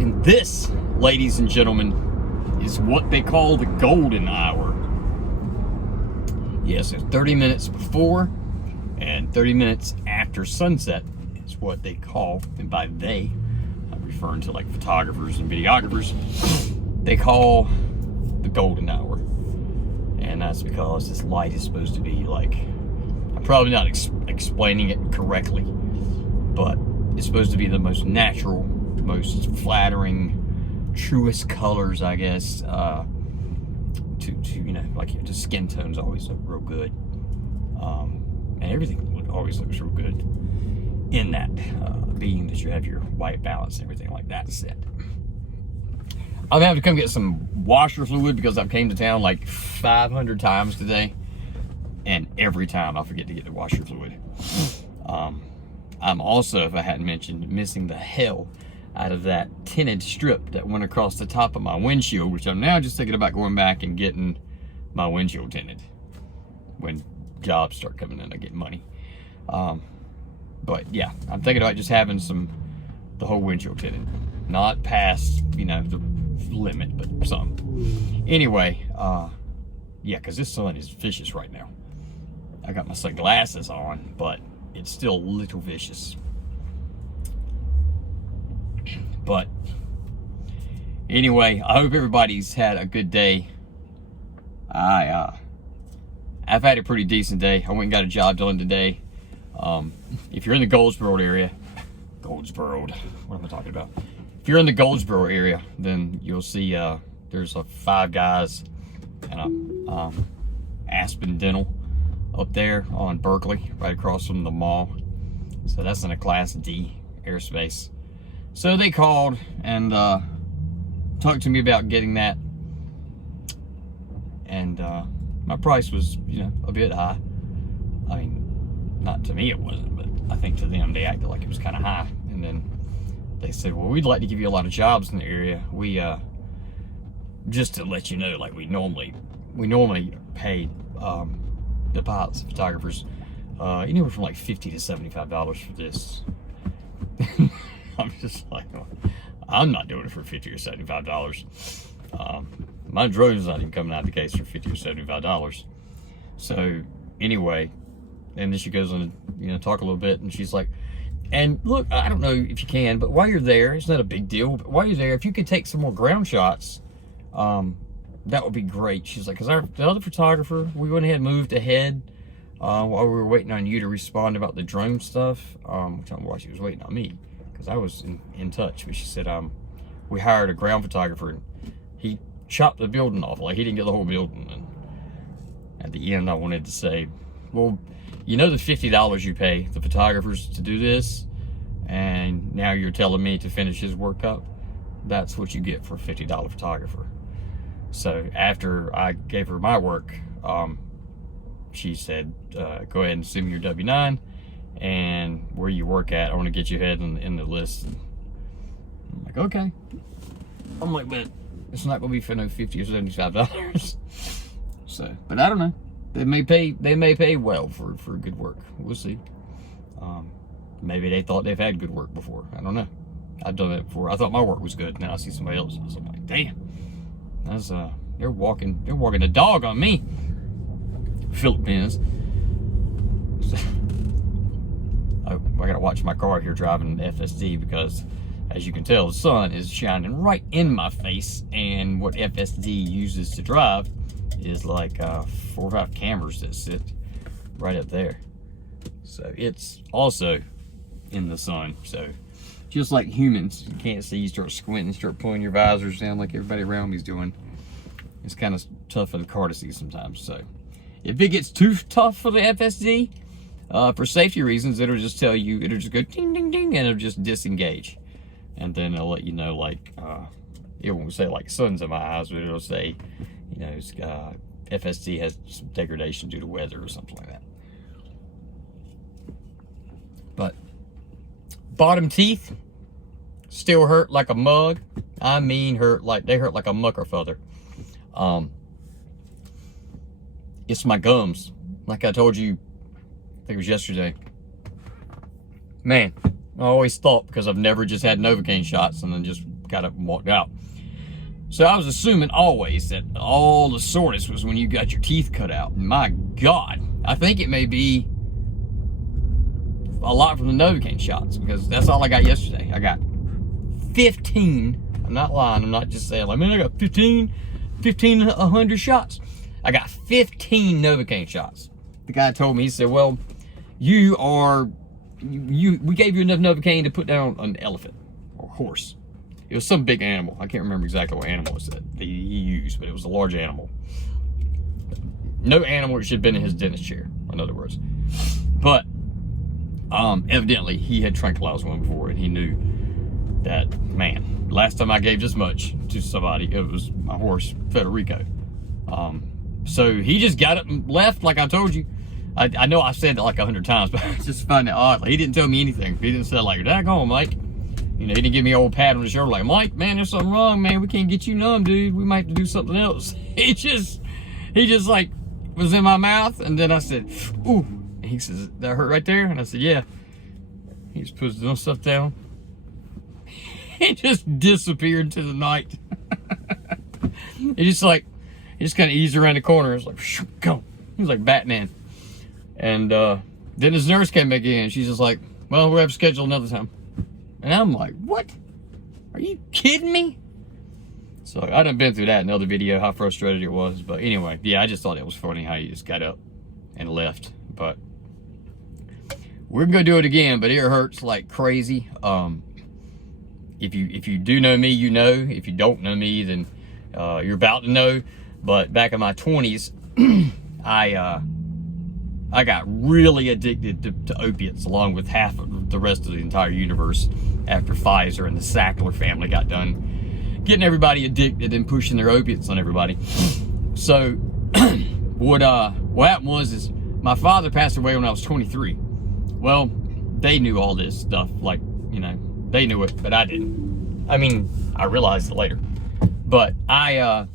And this, ladies and gentlemen, is what they call the golden hour. Yes, it's 30 minutes before and 30 minutes after sunset is what they call, and by they, I'm referring to like photographers and videographers, they call the golden hour. And that's because this light is supposed to be like, I'm probably not explaining it correctly, but it's supposed to be the most natural, most flattering, truest colors, I guess, to you know, like the skin tones always look real good, and everything always looks real good in that, being that you have your white balance and everything like that set. I'm having to come get some washer fluid because I've came to town like 500 times today, and every time I forget to get the washer fluid. I'm also, if I hadn't mentioned, missing the hell out of that tinted strip that went across the top of my windshield, which I'm now just thinking about going back and getting my windshield tinted when jobs start coming in. I get money. But yeah, I'm thinking about just having the whole windshield tinted, not past, you know, the limit, but some. Anyway, yeah, because this sun is vicious right now. I got my sunglasses on, but it's still a little vicious. But anyway, I hope everybody's had a good day. I've had a pretty decent day. I went and got a job done today. If you're in the Goldsboro area, what am I talking about? If you're in the Goldsboro area, then you'll see there's 5 guys and a Aspen Dental up there on Berkeley, right across from the mall. So that's in a Class D airspace. So they called and talked to me about getting that, and my price was, you know, a bit high. I mean, not to me it wasn't, but I think to them they acted like it was kind of high. And then they said, well, we'd like to give you a lot of jobs in the area. We just to let you know, like we normally pay the pilots and photographers anywhere from like $50 to $75 for this. I'm just like, well, I'm not doing it for $50 or $75. My drone's not even coming out of the case for $50 or $75. So anyway, and then she goes on, you know, talk a little bit, and she's like, and look, I don't know if you can, but while you're there, it's not a big deal, but while you're there, if you could take some more ground shots, that would be great. She's like, because the other photographer, we went ahead and moved ahead while we were waiting on you to respond about the drone stuff, which I'm why she was waiting on me, because I was in touch. But she said, we hired a ground photographer, and he chopped the building off. Like, he didn't get the whole building. And at the end, I wanted to say, well, you know the $50 you pay the photographers to do this, and now you're telling me to finish his work up? That's what you get for a $50 photographer. So after I gave her my work, she said, go ahead and send me your W-9 and where you work at. I want to get you ahead in the list. I'm like, okay. I'm like, but it's not going to be for no $50 or $75. So, but I don't know. They may pay well for good work. We'll see. Maybe they thought they've had good work before. I don't know. I've done that before. I thought my work was good. Now I see somebody else's. I'm like, damn. That's they're walking the dog on me. Philippines. So, I gotta watch my car here driving FSD, because as you can tell, the sun is shining right in my face, and what FSD uses to drive is like 4 or 5 cameras that sit right up there. So it's also in the sun. So just like humans, you can't see, you start squinting, start pulling your visors down like everybody around me is doing. It's kind of tough for the car to see sometimes. So if it gets too tough for the FSD, for safety reasons, it'll just tell you, it'll just go ding, ding, ding, and it'll just disengage. And then it'll let you know, like, it won't say like sun's in my eyes, but it'll say, you know, FSD has some degradation due to weather or something like that. But bottom teeth still hurt like a mug. I mean, they hurt like a mucker feather. It's my gums. Like I told you, I think it was yesterday. Man, I always thought, because I've never just had Novocaine shots and then just got up and walked out. So I was assuming always that all the soreness was when you got your teeth cut out. And my God, I think it may be a lot from the Novocaine shots, because that's all I got yesterday. I got 15, I'm not lying, I'm not just saying, like, man, I got 100 shots. I got 15 Novocaine shots. The guy told me, he said, well, we gave you enough Novocaine to put down an elephant or horse. It was some big animal. I can't remember exactly what animal it was that he used, but it was a large animal. No animal should have been in his dentist chair, in other words. But evidently he had tranquilized one before, and he knew that, man, last time I gave this much to somebody, it was my horse, Federico. So he just got up and left, like I told you. I know I've said it like 100 times, but I just find it odd. Like, he didn't tell me anything. He didn't say, like, daggone, Mike. You know, he didn't give me an old pat on the shoulder like, Mike, man, there's something wrong, man. We can't get you numb, dude. We might have to do something else. He just like was in my mouth, and then I said, ooh. And he says, that hurt right there? And I said, yeah. He just puts his own stuff down. He just disappeared into the night. He just kind of eased around the corner. It's like, go. He was like Batman. And then his nurse came back in, and she's just like, well, we'll have to schedule another time. And I'm like, what? Are you kidding me? So I done been through that in another video, how frustrated it was. But anyway, yeah, I just thought it was funny how you just got up and left. But we're gonna do it again, but it hurts like crazy. If you do know me, you know. If you don't know me, then you're about to know. But back in my 20s, I got really addicted to opiates, along with half of the rest of the entire universe, after Pfizer and the Sackler family got done getting everybody addicted and pushing their opiates on everybody. So what happened was my father passed away when I was 23. Well, they knew all this stuff, like, you know, they knew it, but I didn't. I mean, I realized it later. But I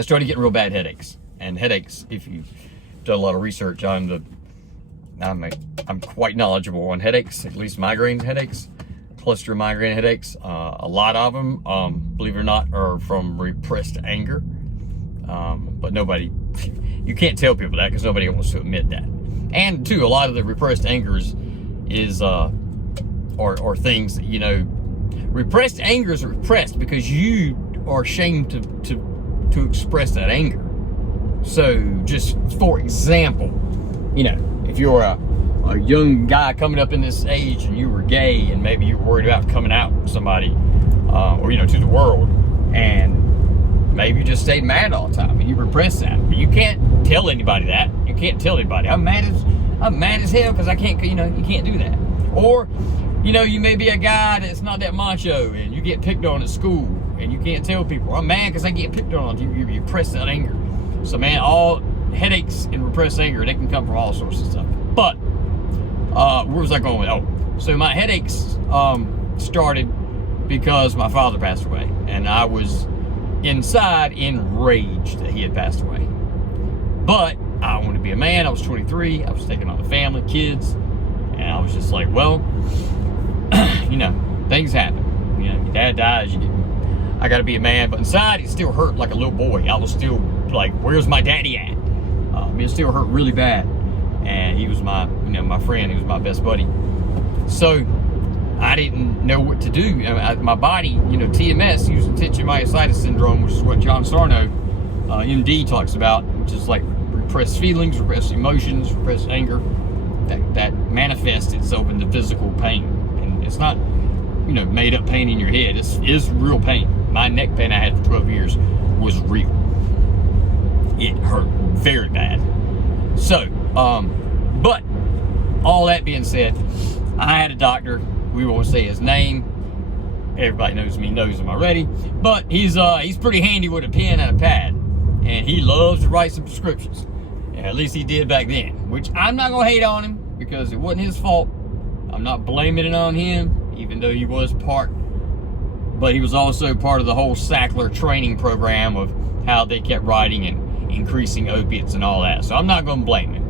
started getting real bad headaches. And headaches, if you've done a lot of research, I'm quite knowledgeable on headaches, at least migraine headaches, cluster migraine headaches. A lot of them, believe it or not, are from repressed anger. But nobody, you can't tell people that because nobody wants to admit that. And too, a lot of the repressed angers is, or things that, you know, repressed anger is repressed because you are ashamed to express that anger. So just for example, you know, if you're a young guy coming up in this age and you were gay and maybe you were worried about coming out to somebody, or, you know, to the world, and maybe you just stayed mad all the time and you repress that. But you can't tell anybody that. You can't tell anybody, I'm mad as hell because I can't, you know, you can't do that. Or, you know, you may be a guy that's not that macho and you get picked on at school and you can't tell people, I'm mad because I get picked on. You repress that anger. So, man, all headaches and repressed anger, they can come from all sorts of stuff. But where was I going with? Oh, so my headaches started because my father passed away, and I was inside enraged that he had passed away. But I wanted to be a man. I was 23. I was taking on a family, kids, and I was just like, well, you know, things happen. You know, your dad dies. I got to be a man. But inside, it still hurt like a little boy. I was still like, where's my daddy at? It still hurt really bad. And he was my, you know, my friend. He was my best buddy. So I didn't know what to do. My body, you know, TMS, using tension myositis syndrome, which is what John Sarno, MD, talks about, which is like repressed feelings, repressed emotions, repressed anger that manifests itself in the physical pain. And it's not, you know, made up pain in your head. It's real pain. My neck pain I had for 12 years was real. It hurt very bad. So, but all that being said, I had a doctor. We won't say his name. Everybody knows me, knows him already. But he's pretty handy with a pen and a pad, and he loves to write some prescriptions. And at least he did back then, which I'm not gonna hate on him because it wasn't his fault. I'm not blaming it on him, even though he was part. But he was also part of the whole Sackler training program of how they kept writing and increasing opiates and all that. So I'm not gonna blame him.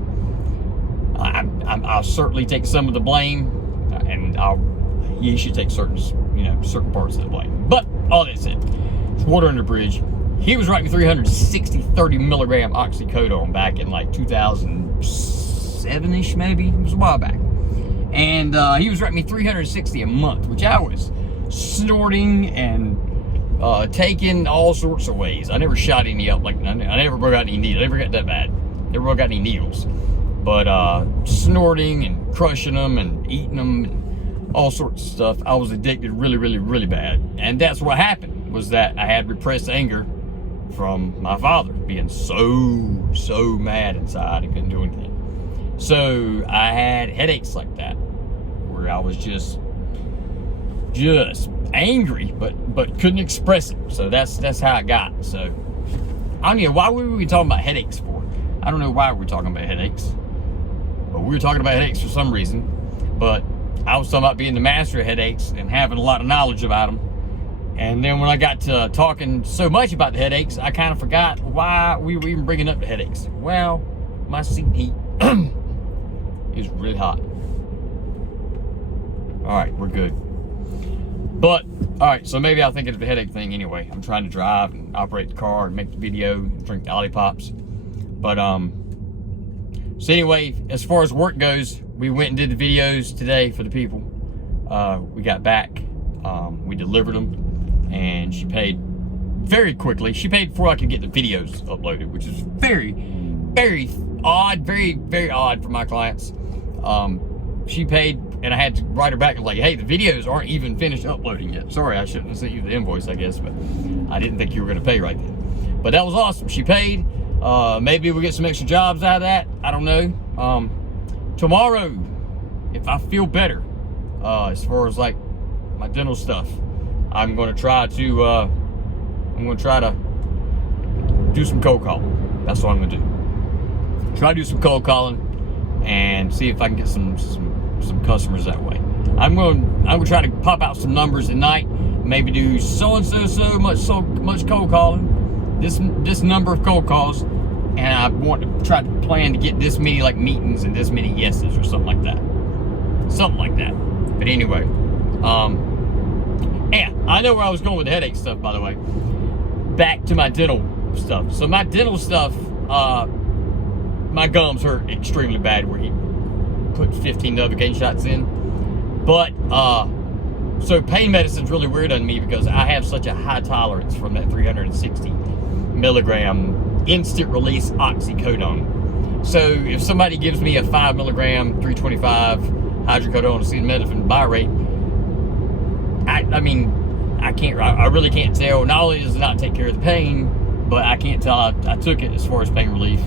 I'll certainly take some of the blame, and he should take certain parts of the blame. But all that said, it's water under the bridge. He was writing 30 milligram oxycodone back in like 2007-ish, maybe. It was a while back. And he was writing me 360 a month, which I was snorting and taking all sorts of ways. I never shot any up. Like, I never broke out any needles. I never got that bad. Never broke out any needles. But snorting and crushing them and eating them and all sorts of stuff. I was addicted really, really, really bad. And that's what happened, was that I had repressed anger from my father being so mad inside and couldn't do anything. So I had headaches like that, where I was just angry, but couldn't express it. So that's how I got. So I don't know, why were we talking about headaches for? I don't know why we're talking about headaches, but we were talking about headaches for some reason. But I was talking about being the master of headaches and having a lot of knowledge about them. And then when I got to talking so much about the headaches, I kind of forgot why we were even bringing up the headaches. Well, my seat heat is really hot. All right, we're good. But, all right, so maybe I'll think of the headache thing anyway. I'm trying to drive and operate the car and make the video and drink the lollipops. But, so anyway, as far as work goes, we went and did the videos today for the people. We got back, we delivered them. And she paid very quickly. She paid before I could get the videos uploaded, which is very, very odd, very, very odd for my clients. She paid, and I had to write her back and like, hey, the videos aren't even finished uploading yet. Sorry, I shouldn't have sent you the invoice, I guess, but I didn't think you were gonna pay right then. But that was awesome. She paid. Maybe we'll get some extra jobs out of that. I don't know. Tomorrow, if I feel better, as far as like my dental stuff, I'm going to try to do some cold calling. That's what I'm going to do. Try to do some cold calling and see if I can get some customers that way. I'm going to try to pop out some numbers at night. Maybe do so much cold calling. This number of cold calls, and I want to try to plan to get this many like meetings and this many yeses or something like that. Something like that. But anyway, yeah, I know where I was going with the headache stuff, by the way. Back to my dental stuff. So my dental stuff, my gums hurt extremely bad where he put 15 Novocaine shots in. But, so pain medicine's really weird on me because I have such a high tolerance from that 360 milligram instant release oxycodone. So if somebody gives me a 5 milligram 325 hydrocodone acetaminophen buy rate, I mean, I really can't tell. Not only does it not take care of the pain, but I can't tell I took it as far as pain relief.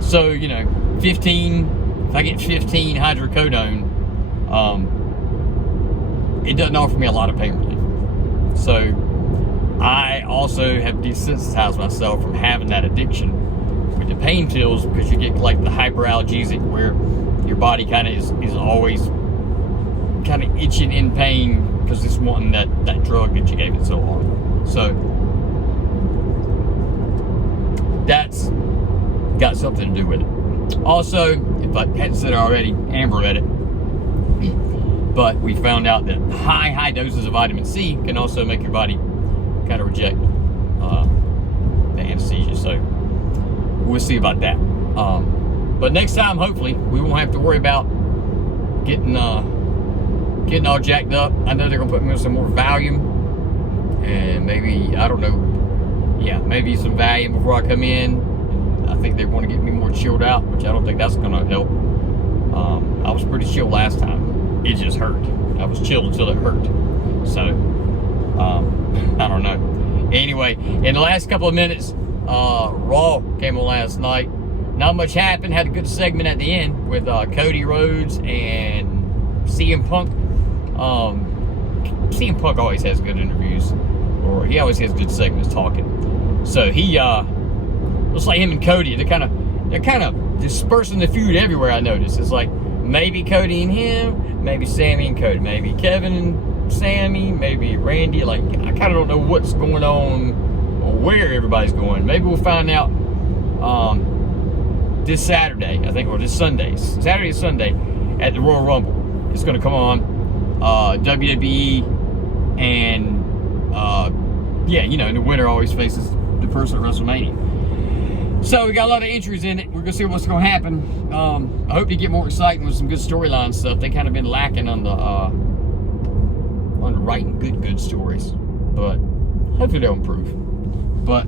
So, 15, if I get 15 hydrocodone, it doesn't offer me a lot of pain relief. So, I also have desensitized myself from having that addiction with the pain pills, because you get like the hyperalgesic, where your body kind of is always kind of itching in pain because it's wanting that drug that you gave it so long. So that's got something to do with it. Also, if I hadn't said it already, Amber read it, but we found out that high doses of vitamin C can also make your body kind of reject the anesthesia. So we'll see about that. But next time, hopefully, we won't have to worry about getting all jacked up. I know they're gonna put me on some more Valium, and maybe, I don't know, maybe some Valium before I come in. I think they want to get me more chilled out, which I don't think that's gonna help. I was pretty chill last time. It just hurt. I was chilled until it hurt. So, I don't know. Anyway, in the last couple of minutes, Raw came on last night. Not much happened. Had a good segment at the end with Cody Rhodes and CM Punk. CM Punk always has good interviews, or he always has good segments talking. So he looks like him and Cody, they're kind of dispersing the feud everywhere. I noticed it's like maybe Cody and him, maybe Sammy and Cody, maybe Kevin and Sammy, maybe Randy. Like, I kind of don't know what's going on or where everybody's going. Maybe we'll find out this Saturday, I think, or this Sunday, Saturday or Sunday at the Royal Rumble. It's going to come on. WWE, and yeah, you know, the winner always faces the person at WrestleMania. So we got a lot of entries in it. We're gonna see what's gonna happen. I hope you get more exciting with some good storyline stuff. They kind of been lacking on the writing good stories, but hopefully they'll improve. But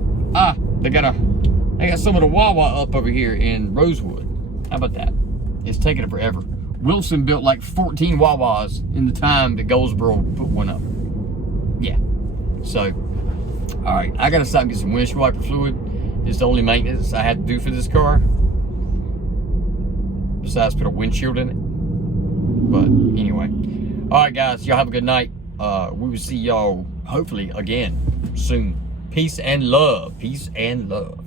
they got some of the Wawa up over here in Rosewood. How about that? It's taking it forever. Wilson built like 14 Wawas in the time that Goldsboro put one up. Yeah. So, all right, I gotta stop and get some windshield wiper fluid. It's the only maintenance I had to do for this car, besides put a windshield in it. But anyway, all right, guys, y'all have a good night. We will see y'all hopefully again soon. Peace and love. Peace and love.